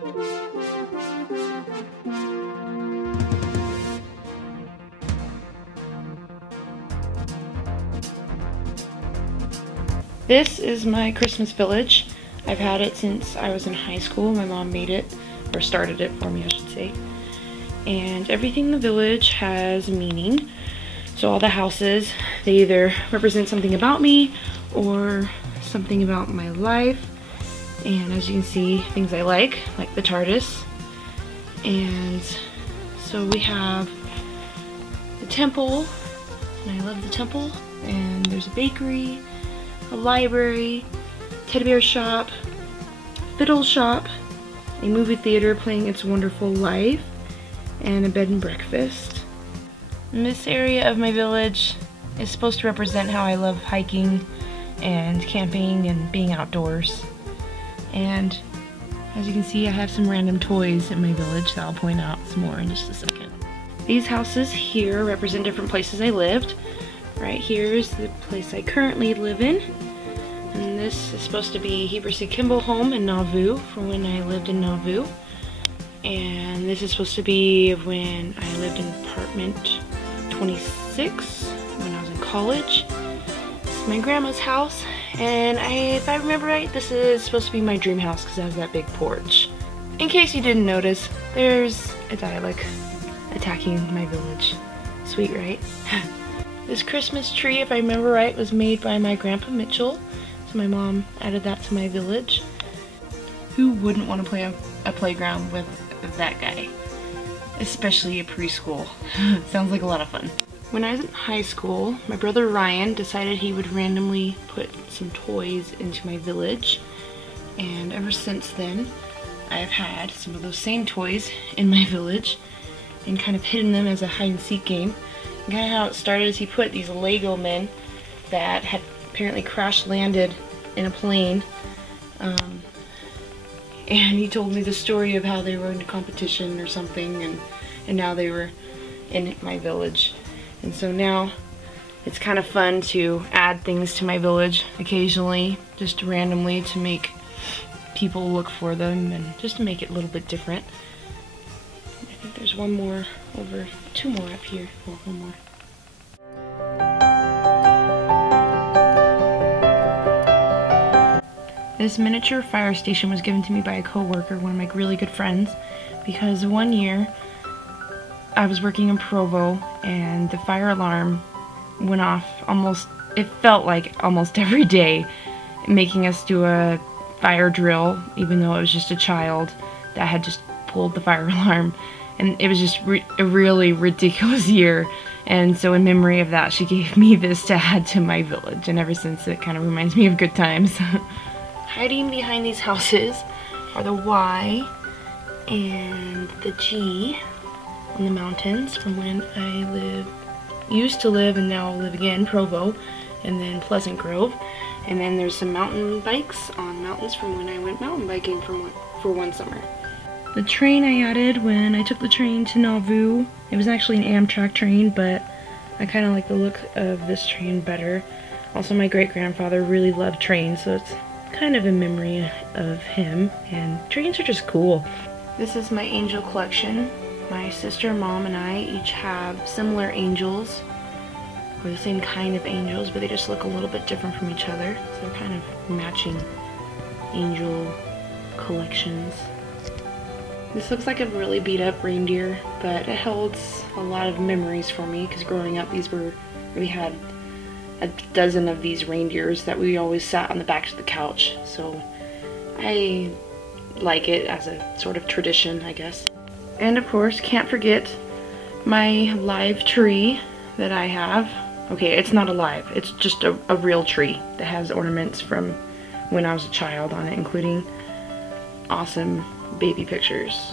This is my Christmas village. I've had it since I was in high school. My mom made it, or started it for me, I should say. And everything in the village has meaning. So all the houses, they either represent something about me or something about my life. And as you can see, things I like the TARDIS. And so we have the temple, and I love the temple. And there's a bakery, a library, teddy bear shop, fiddle shop, a movie theater playing It's a Wonderful Life, and a bed and breakfast. And this area of my village is supposed to represent how I love hiking and camping and being outdoors. And as you can see, I have some random toys in my village that I'll point out some more in just a second. These houses here represent different places I lived. Right here is the place I currently live in. And this is supposed to be Heber C. Kimball home in Nauvoo for when I lived in Nauvoo. And this is supposed to be when I lived in apartment 26 when I was in college. This is my grandma's house. And if I remember right, this is supposed to be my dream house because it has that big porch. In case you didn't notice, there's a Dalek attacking my village. Sweet, right? This Christmas tree, if I remember right, was made by my Grandpa Mitchell. So my mom added that to my village. Who wouldn't want to play a playground with that guy? Especially a preschool. Sounds like a lot of fun. When I was in high school, my brother Ryan decided he would randomly put some toys into my village. And ever since then, I've had some of those same toys in my village and kind of hidden them as a hide and seek game. And kind of how it started is he put these Lego men that had apparently crash landed in a plane. And he told me the story of how they were in a competition or something, and now they were in my village. And so now it's kind of fun to add things to my village occasionally, just randomly, to make people look for them and just to make it a little bit different. I think there's one more over, two more up here. Oh, one more. This miniature fire station was given to me by a coworker, one of my really good friends, because one year I was working in Provo and the fire alarm went off it felt like almost every day, making us do a fire drill, even though it was just a child that had just pulled the fire alarm. And it was just a really ridiculous year. And so in memory of that, she gave me this to add to my village. And ever since, it kind of reminds me of good times. Hiding behind these houses are the Y and the G on the mountains from when I used to live and now live again, Provo, and then Pleasant Grove. And then there's some mountain bikes on mountains from when I went mountain biking for one summer. The train I added when I took the train to Nauvoo, it was actually an Amtrak train, but I kind of like the look of this train better. Also, my great-grandfather really loved trains, so it's kind of a memory of him, and trains are just cool. This is my angel collection. My sister, mom, and I each have similar angels, or the same kind of angels, but they just look a little bit different from each other, so they're kind of matching angel collections. This looks like a really beat up reindeer, but it holds a lot of memories for me, because growing up we had a dozen of these reindeers that we always sat on the back of the couch, so I like it as a sort of tradition, I guess. And of course, can't forget my live tree that I have. Okay, it's not alive, it's just a real tree that has ornaments from when I was a child on it, including awesome baby pictures.